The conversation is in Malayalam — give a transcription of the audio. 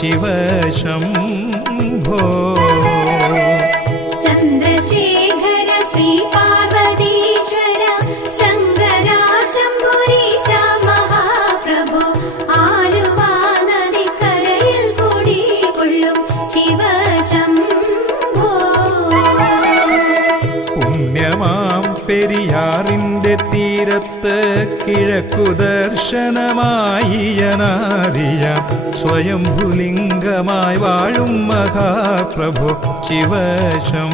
ശിവശംഭോ. ചന്ദ്രശേഖര ശ്രീ പാർവതീശ്വര ശങ്കര ശംഭുരീശ മഹാപ്രഭോ ആലുവ നദിക്കരയിൽ കുടികൊള്ളും ശിവശംഭോ. പുണ്യമാം പെരിയാറിന്റെ തീരത്ത് കിഴക്കു ദർശനമായി അനാദിയാം സ്വയംഭുലിംഗമായി വാഴും മഹാപ്രഭോ ശിവശംഭോ.